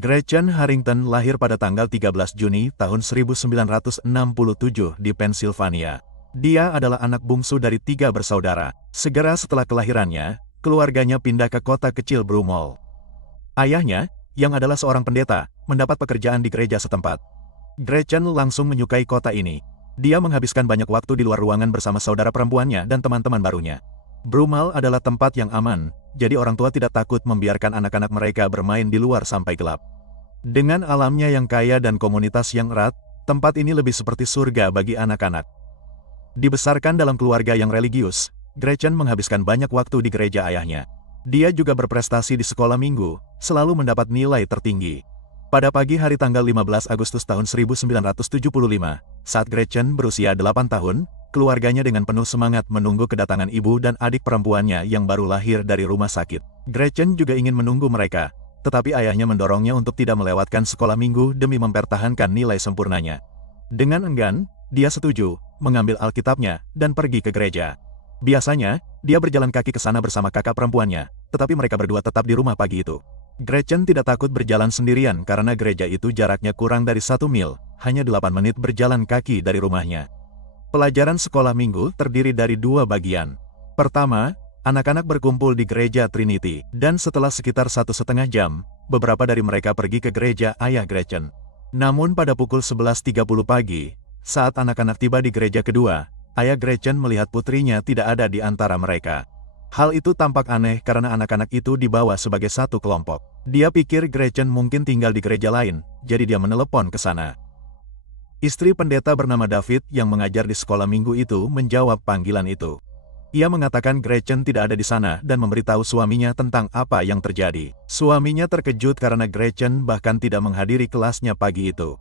Gretchen Harrington lahir pada tanggal 13 Juni tahun 1967 di Pennsylvania. Dia adalah anak bungsu dari 3 bersaudara. Segera setelah kelahirannya, keluarganya pindah ke kota kecil Broomall. Ayahnya, yang adalah seorang pendeta, mendapat pekerjaan di gereja setempat. Gretchen langsung menyukai kota ini. Dia menghabiskan banyak waktu di luar ruangan bersama saudara perempuannya dan teman-teman barunya. Broomall adalah tempat yang aman, jadi orang tua tidak takut membiarkan anak-anak mereka bermain di luar sampai gelap. Dengan alamnya yang kaya dan komunitas yang erat, tempat ini lebih seperti surga bagi anak-anak. Dibesarkan dalam keluarga yang religius, Gretchen menghabiskan banyak waktu di gereja ayahnya. Dia juga berprestasi di sekolah minggu, selalu mendapat nilai tertinggi. Pada pagi hari tanggal 15 Agustus tahun 1975, saat Gretchen berusia 8 tahun, keluarganya dengan penuh semangat menunggu kedatangan ibu dan adik perempuannya yang baru lahir dari rumah sakit. Gretchen juga ingin menunggu mereka, tetapi ayahnya mendorongnya untuk tidak melewatkan sekolah minggu demi mempertahankan nilai sempurnanya. Dengan enggan, dia setuju, mengambil Alkitabnya, dan pergi ke gereja. Biasanya, dia berjalan kaki ke sana bersama kakak perempuannya, tetapi mereka berdua tetap di rumah pagi itu. Gretchen tidak takut berjalan sendirian karena gereja itu jaraknya kurang dari 1 mil, hanya 8 menit berjalan kaki dari rumahnya. Pelajaran sekolah minggu terdiri dari 2 bagian. Pertama, anak-anak berkumpul di gereja Trinity, dan setelah sekitar 1,5 jam, beberapa dari mereka pergi ke gereja ayah Gretchen. Namun pada pukul 11.30 pagi, saat anak-anak tiba di gereja kedua, ayah Gretchen melihat putrinya tidak ada di antara mereka. Hal itu tampak aneh karena anak-anak itu dibawa sebagai satu kelompok. Dia pikir Gretchen mungkin tinggal di gereja lain, jadi dia menelepon ke sana. Istri pendeta bernama David yang mengajar di sekolah minggu itu menjawab panggilan itu. Ia mengatakan Gretchen tidak ada di sana dan memberitahu suaminya tentang apa yang terjadi. Suaminya terkejut karena Gretchen bahkan tidak menghadiri kelasnya pagi itu.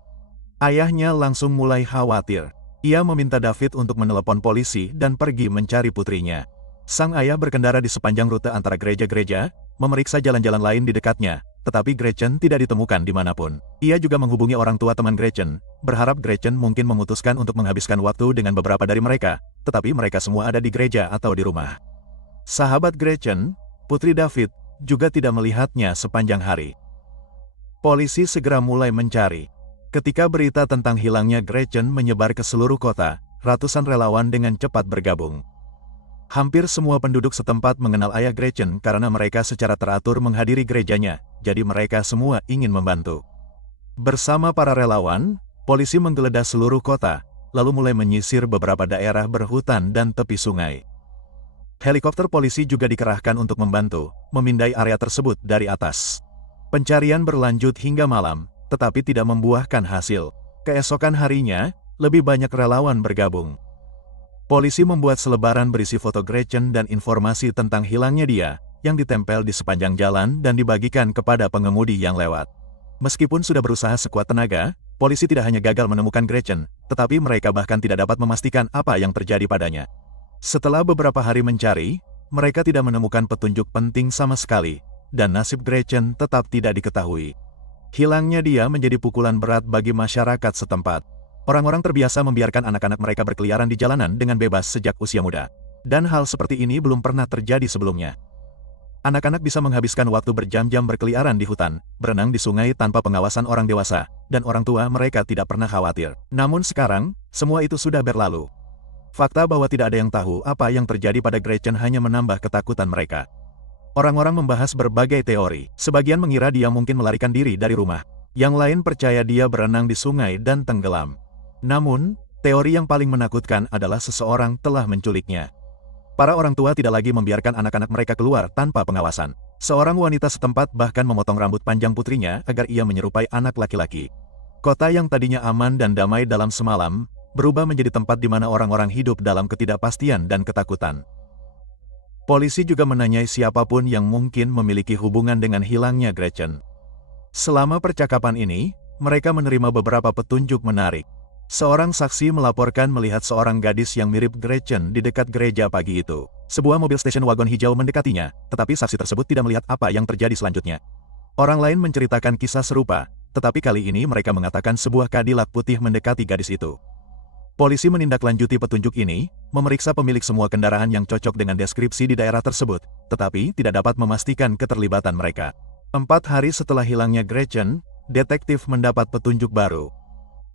Ayahnya langsung mulai khawatir. Ia meminta David untuk menelepon polisi dan pergi mencari putrinya. Sang ayah berkendara di sepanjang rute antara gereja-gereja, memeriksa jalan-jalan lain di dekatnya, tetapi Gretchen tidak ditemukan dimanapun. Ia juga menghubungi orang tua teman Gretchen, berharap Gretchen mungkin memutuskan untuk menghabiskan waktu dengan beberapa dari mereka, tetapi mereka semua ada di gereja atau di rumah. Sahabat Gretchen, putri David, juga tidak melihatnya sepanjang hari. Polisi segera mulai mencari. Ketika berita tentang hilangnya Gretchen menyebar ke seluruh kota, ratusan relawan dengan cepat bergabung. Hampir semua penduduk setempat mengenal ayah Gretchen karena mereka secara teratur menghadiri gerejanya, jadi mereka semua ingin membantu. Bersama para relawan, polisi menggeledah seluruh kota, lalu mulai menyisir beberapa daerah berhutan dan tepi sungai. Helikopter polisi juga dikerahkan untuk membantu, memindai area tersebut dari atas. Pencarian berlanjut hingga malam, tetapi tidak membuahkan hasil. Keesokan harinya, lebih banyak relawan bergabung. Polisi membuat selebaran berisi foto Gretchen dan informasi tentang hilangnya dia, yang ditempel di sepanjang jalan dan dibagikan kepada pengemudi yang lewat. Meskipun sudah berusaha sekuat tenaga, polisi tidak hanya gagal menemukan Gretchen, tetapi mereka bahkan tidak dapat memastikan apa yang terjadi padanya. Setelah beberapa hari mencari, mereka tidak menemukan petunjuk penting sama sekali, dan nasib Gretchen tetap tidak diketahui. Hilangnya dia menjadi pukulan berat bagi masyarakat setempat. Orang-orang terbiasa membiarkan anak-anak mereka berkeliaran di jalanan dengan bebas sejak usia muda. Dan hal seperti ini belum pernah terjadi sebelumnya. Anak-anak bisa menghabiskan waktu berjam-jam berkeliaran di hutan, berenang di sungai tanpa pengawasan orang dewasa, dan orang tua mereka tidak pernah khawatir. Namun sekarang, semua itu sudah berlalu. Fakta bahwa tidak ada yang tahu apa yang terjadi pada Gretchen hanya menambah ketakutan mereka. Orang-orang membahas berbagai teori. Sebagian mengira dia mungkin melarikan diri dari rumah. Yang lain percaya dia berenang di sungai dan tenggelam. Namun, teori yang paling menakutkan adalah seseorang telah menculiknya. Para orang tua tidak lagi membiarkan anak-anak mereka keluar tanpa pengawasan. Seorang wanita setempat bahkan memotong rambut panjang putrinya agar ia menyerupai anak laki-laki. Kota yang tadinya aman dan damai dalam semalam, berubah menjadi tempat di mana orang-orang hidup dalam ketidakpastian dan ketakutan. Polisi juga menanyai siapapun yang mungkin memiliki hubungan dengan hilangnya Gretchen. Selama percakapan ini, mereka menerima beberapa petunjuk menarik. Seorang saksi melaporkan melihat seorang gadis yang mirip Gretchen di dekat gereja pagi itu. Sebuah mobil station wagon hijau mendekatinya, tetapi saksi tersebut tidak melihat apa yang terjadi selanjutnya. Orang lain menceritakan kisah serupa, tetapi kali ini mereka mengatakan sebuah Cadillac putih mendekati gadis itu. Polisi menindaklanjuti petunjuk ini, memeriksa pemilik semua kendaraan yang cocok dengan deskripsi di daerah tersebut, tetapi tidak dapat memastikan keterlibatan mereka. 4 hari setelah hilangnya Gretchen, detektif mendapat petunjuk baru.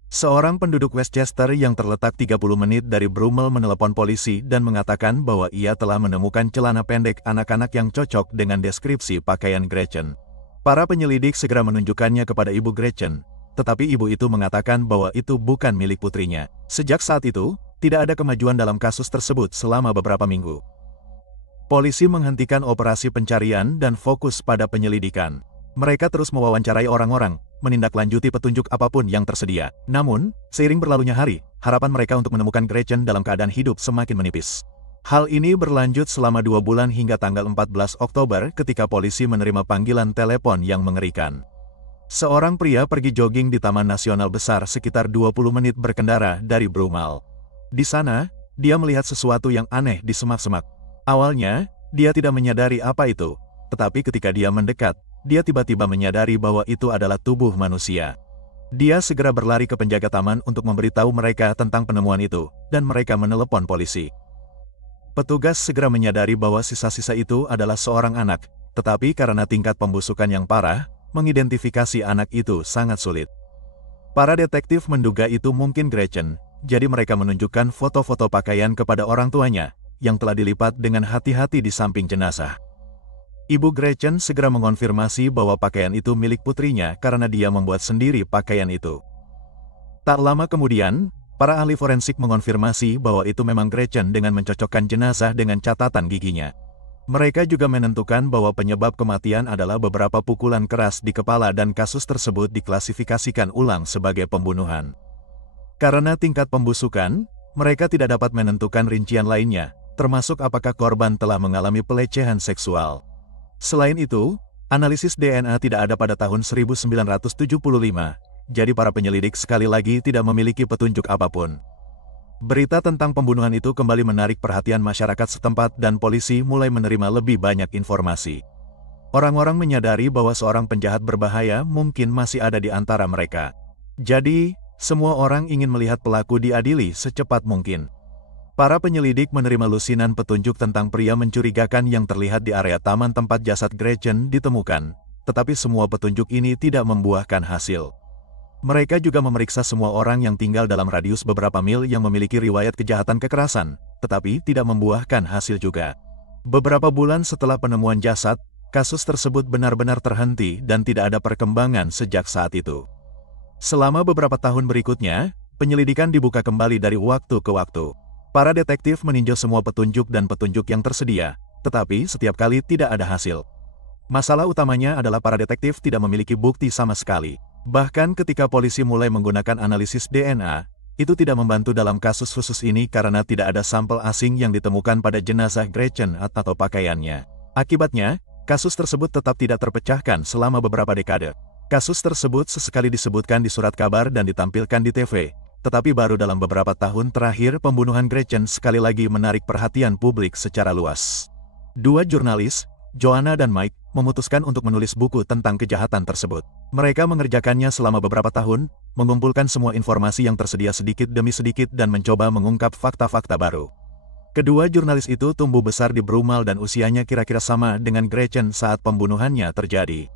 Seorang penduduk Westchester yang terletak 30 menit dari Brummel menelepon polisi dan mengatakan bahwa ia telah menemukan celana pendek anak-anak yang cocok dengan deskripsi pakaian Gretchen. Para penyelidik segera menunjukkannya kepada ibu Gretchen, tetapi ibu itu mengatakan bahwa itu bukan milik putrinya. Sejak saat itu, tidak ada kemajuan dalam kasus tersebut selama beberapa minggu. Polisi menghentikan operasi pencarian dan fokus pada penyelidikan. Mereka terus mewawancarai orang-orang, menindaklanjuti petunjuk apapun yang tersedia. Namun, seiring berlalunya hari, harapan mereka untuk menemukan Gretchen dalam keadaan hidup semakin menipis. Hal ini berlanjut selama 2 bulan hingga tanggal 14 Oktober ketika polisi menerima panggilan telepon yang mengerikan. Seorang pria pergi jogging di Taman Nasional Besar sekitar 20 menit berkendara dari Brummel. Di sana, dia melihat sesuatu yang aneh di semak-semak. Awalnya, dia tidak menyadari apa itu, tetapi ketika dia mendekat, dia tiba-tiba menyadari bahwa itu adalah tubuh manusia. Dia segera berlari ke penjaga taman untuk memberitahu mereka tentang penemuan itu, dan mereka menelepon polisi. Petugas segera menyadari bahwa sisa-sisa itu adalah seorang anak, tetapi karena tingkat pembusukan yang parah, mengidentifikasi anak itu sangat sulit. Para detektif menduga itu mungkin Gretchen, jadi mereka menunjukkan foto-foto pakaian kepada orang tuanya, yang telah dilipat dengan hati-hati di samping jenazah. Ibu Gretchen segera mengonfirmasi bahwa pakaian itu milik putrinya karena dia membuat sendiri pakaian itu. Tak lama kemudian, para ahli forensik mengonfirmasi bahwa itu memang Gretchen dengan mencocokkan jenazah dengan catatan giginya. Mereka juga menentukan bahwa penyebab kematian adalah beberapa pukulan keras di kepala dan kasus tersebut diklasifikasikan ulang sebagai pembunuhan. Karena tingkat pembusukan, mereka tidak dapat menentukan rincian lainnya, termasuk apakah korban telah mengalami pelecehan seksual. Selain itu, analisis DNA tidak ada pada tahun 1975, jadi para penyelidik sekali lagi tidak memiliki petunjuk apapun. Berita tentang pembunuhan itu kembali menarik perhatian masyarakat setempat dan polisi mulai menerima lebih banyak informasi. Orang-orang menyadari bahwa seorang penjahat berbahaya mungkin masih ada di antara mereka. Jadi, semua orang ingin melihat pelaku diadili secepat mungkin. Para penyelidik menerima lusinan petunjuk tentang pria mencurigakan yang terlihat di area taman tempat jasad Gretchen ditemukan, tetapi semua petunjuk ini tidak membuahkan hasil. Mereka juga memeriksa semua orang yang tinggal dalam radius beberapa mil yang memiliki riwayat kejahatan kekerasan, tetapi tidak membuahkan hasil juga. Beberapa bulan setelah penemuan jasad, kasus tersebut benar-benar terhenti dan tidak ada perkembangan sejak saat itu. Selama beberapa tahun berikutnya, penyelidikan dibuka kembali dari waktu ke waktu. Para detektif meninjau semua petunjuk dan petunjuk yang tersedia, tetapi setiap kali tidak ada hasil. Masalah utamanya adalah para detektif tidak memiliki bukti sama sekali. Bahkan ketika polisi mulai menggunakan analisis DNA, itu tidak membantu dalam kasus khusus ini karena tidak ada sampel asing yang ditemukan pada jenazah Gretchen atau pakaiannya. Akibatnya, kasus tersebut tetap tidak terpecahkan selama beberapa dekade. Kasus tersebut sesekali disebutkan di surat kabar dan ditampilkan di TV. Tetapi baru dalam beberapa tahun terakhir pembunuhan Gretchen sekali lagi menarik perhatian publik secara luas. Dua jurnalis, Joanna dan Mike, memutuskan untuk menulis buku tentang kejahatan tersebut. Mereka mengerjakannya selama beberapa tahun, mengumpulkan semua informasi yang tersedia sedikit demi sedikit dan mencoba mengungkap fakta-fakta baru. Kedua jurnalis itu tumbuh besar di Brummel dan usianya kira-kira sama dengan Gretchen saat pembunuhannya terjadi.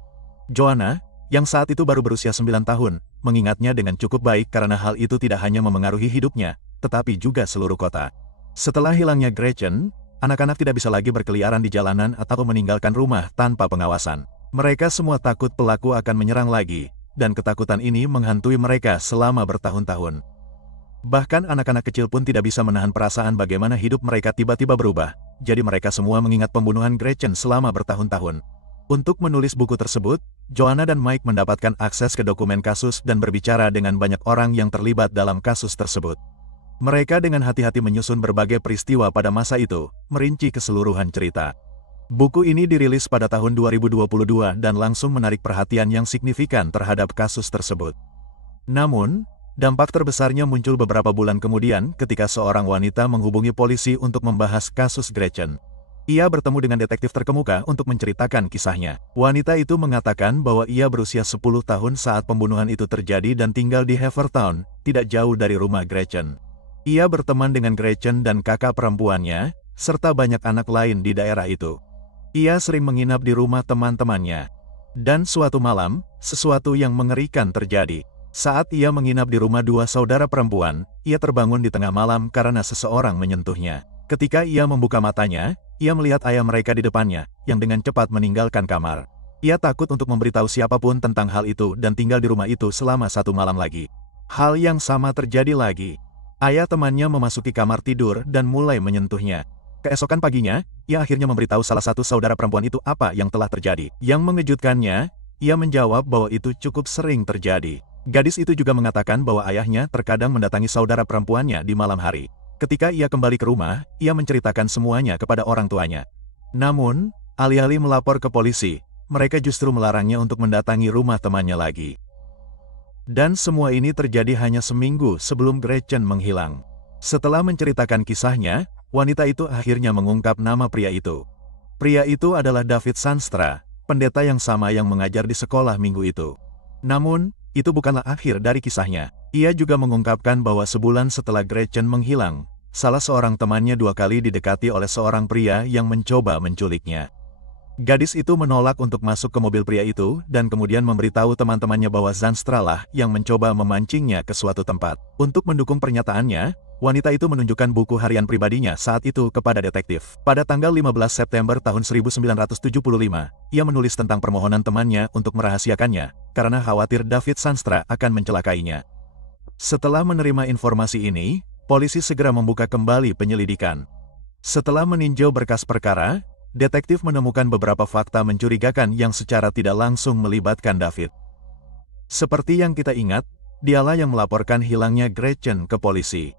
Joanna, yang saat itu baru berusia 9 tahun, mengingatnya dengan cukup baik karena hal itu tidak hanya memengaruhi hidupnya, tetapi juga seluruh kota. Setelah hilangnya Gretchen, anak-anak tidak bisa lagi berkeliaran di jalanan atau meninggalkan rumah tanpa pengawasan. Mereka semua takut pelaku akan menyerang lagi, dan ketakutan ini menghantui mereka selama bertahun-tahun. Bahkan anak-anak kecil pun tidak bisa menahan perasaan bagaimana hidup mereka tiba-tiba berubah, jadi mereka semua mengingat pembunuhan Gretchen selama bertahun-tahun. Untuk menulis buku tersebut, Joanna dan Mike mendapatkan akses ke dokumen kasus dan berbicara dengan banyak orang yang terlibat dalam kasus tersebut. Mereka dengan hati-hati menyusun berbagai peristiwa pada masa itu, merinci keseluruhan cerita. Buku ini dirilis pada tahun 2022 dan langsung menarik perhatian yang signifikan terhadap kasus tersebut. Namun, dampak terbesarnya muncul beberapa bulan kemudian ketika seorang wanita menghubungi polisi untuk membahas kasus Gretchen. Ia bertemu dengan detektif terkemuka untuk menceritakan kisahnya. Wanita itu mengatakan bahwa ia berusia 10 tahun saat pembunuhan itu terjadi dan tinggal di Havertown, tidak jauh dari rumah Gretchen. Ia berteman dengan Gretchen dan kakak perempuannya, serta banyak anak lain di daerah itu. Ia sering menginap di rumah teman-temannya. Dan suatu malam, sesuatu yang mengerikan terjadi. Saat ia menginap di rumah dua saudara perempuan, ia terbangun di tengah malam karena seseorang menyentuhnya. Ketika ia membuka matanya, ia melihat ayah mereka di depannya, yang dengan cepat meninggalkan kamar. Ia takut untuk memberitahu siapapun tentang hal itu dan tinggal di rumah itu selama 1 malam lagi. Hal yang sama terjadi lagi. Ayah temannya memasuki kamar tidur dan mulai menyentuhnya. Keesokan paginya, ia akhirnya memberitahu salah satu saudara perempuan itu apa yang telah terjadi. Yang mengejutkannya, ia menjawab bahwa itu cukup sering terjadi. Gadis itu juga mengatakan bahwa ayahnya terkadang mendatangi saudara perempuannya di malam hari. Ketika ia kembali ke rumah, ia menceritakan semuanya kepada orang tuanya. Namun, alih-alih melapor ke polisi, mereka justru melarangnya untuk mendatangi rumah temannya lagi. Dan semua ini terjadi hanya seminggu sebelum Gretchen menghilang. Setelah menceritakan kisahnya, wanita itu akhirnya mengungkap nama pria itu. Pria itu adalah David Zandstra, pendeta yang sama yang mengajar di sekolah minggu itu. Namun, itu bukanlah akhir dari kisahnya. Ia juga mengungkapkan bahwa sebulan setelah Gretchen menghilang, salah seorang temannya 2 kali didekati oleh seorang pria yang mencoba menculiknya. Gadis itu menolak untuk masuk ke mobil pria itu dan kemudian memberitahu teman-temannya bahwa Zandstra lah yang mencoba memancingnya ke suatu tempat. Untuk mendukung pernyataannya, wanita itu menunjukkan buku harian pribadinya saat itu kepada detektif. Pada tanggal 15 September tahun 1975, ia menulis tentang permohonan temannya untuk merahasiakannya, karena khawatir David Zandstra akan mencelakainya. Setelah menerima informasi ini, polisi segera membuka kembali penyelidikan. Setelah meninjau berkas perkara, detektif menemukan beberapa fakta mencurigakan yang secara tidak langsung melibatkan David. Seperti yang kita ingat, dialah yang melaporkan hilangnya Gretchen ke polisi.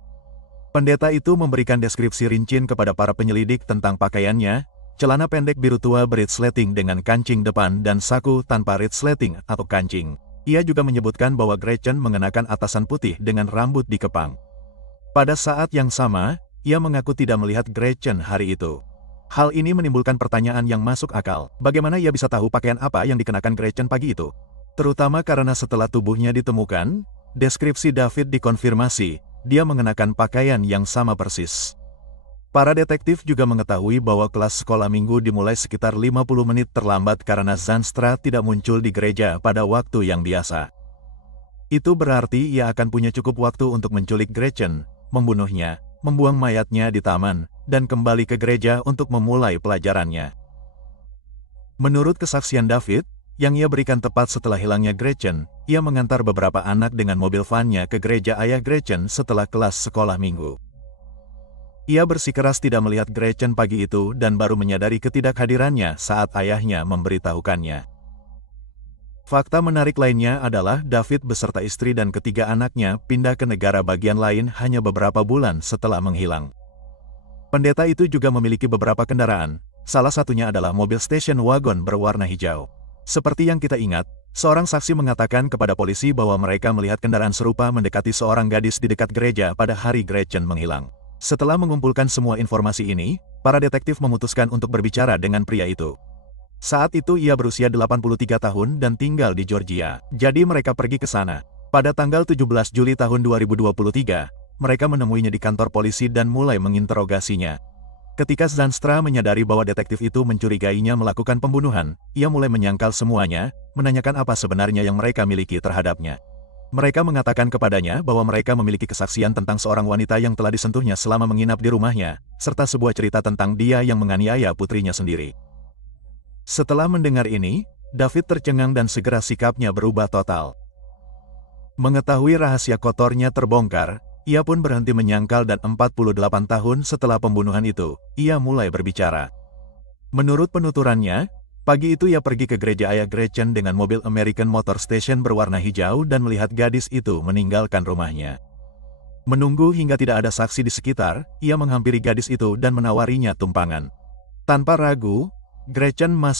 Pendeta itu memberikan deskripsi rinci kepada para penyelidik tentang pakaiannya, celana pendek biru tua beresleting dengan kancing depan dan saku tanpa resleting atau kancing. Ia juga menyebutkan bahwa Gretchen mengenakan atasan putih dengan rambut dikepang. Pada saat yang sama, ia mengaku tidak melihat Gretchen hari itu. Hal ini menimbulkan pertanyaan yang masuk akal. Bagaimana ia bisa tahu pakaian apa yang dikenakan Gretchen pagi itu? Terutama karena setelah tubuhnya ditemukan, deskripsi David dikonfirmasi, dia mengenakan pakaian yang sama persis. Para detektif juga mengetahui bahwa kelas sekolah minggu dimulai sekitar 50 menit terlambat karena Zandstra tidak muncul di gereja pada waktu yang biasa. Itu berarti ia akan punya cukup waktu untuk menculik Gretchen, membunuhnya, membuang mayatnya di taman, dan kembali ke gereja untuk memulai pelajarannya. Menurut kesaksian David, yang ia berikan tepat setelah hilangnya Gretchen, ia mengantar beberapa anak dengan mobil van-nya ke gereja ayah Gretchen setelah kelas sekolah minggu. Ia bersikeras tidak melihat Gretchen pagi itu dan baru menyadari ketidakhadirannya saat ayahnya memberitahukannya. Fakta menarik lainnya adalah David beserta istri dan ketiga anaknya pindah ke negara bagian lain hanya beberapa bulan setelah menghilang. Pendeta itu juga memiliki beberapa kendaraan, salah satunya adalah mobil station wagon berwarna hijau. Seperti yang kita ingat, seorang saksi mengatakan kepada polisi bahwa mereka melihat kendaraan serupa mendekati seorang gadis di dekat gereja pada hari Gretchen menghilang. Setelah mengumpulkan semua informasi ini, para detektif memutuskan untuk berbicara dengan pria itu. Saat itu ia berusia 83 tahun dan tinggal di Georgia. Jadi mereka pergi ke sana. Pada tanggal 17 Juli tahun 2023, mereka menemuinya di kantor polisi dan mulai menginterogasinya. Ketika Zandstra menyadari bahwa detektif itu mencurigainya melakukan pembunuhan, ia mulai menyangkal semuanya, menanyakan apa sebenarnya yang mereka miliki terhadapnya. Mereka mengatakan kepadanya bahwa mereka memiliki kesaksian tentang seorang wanita yang telah disentuhnya selama menginap di rumahnya, serta sebuah cerita tentang dia yang menganiaya putrinya sendiri. Setelah mendengar ini, David tercengang dan segera sikapnya berubah total. Mengetahui rahasia kotornya terbongkar, ia pun berhenti menyangkal dan 48 tahun setelah pembunuhan itu, ia mulai berbicara. Menurut penuturannya, pagi itu ia pergi ke gereja ayah Gretchen dengan mobil American Motor Station berwarna hijau dan melihat gadis itu meninggalkan rumahnya. Menunggu hingga tidak ada saksi di sekitar, ia menghampiri gadis itu dan menawarinya tumpangan. Tanpa ragu, Gretchen masuk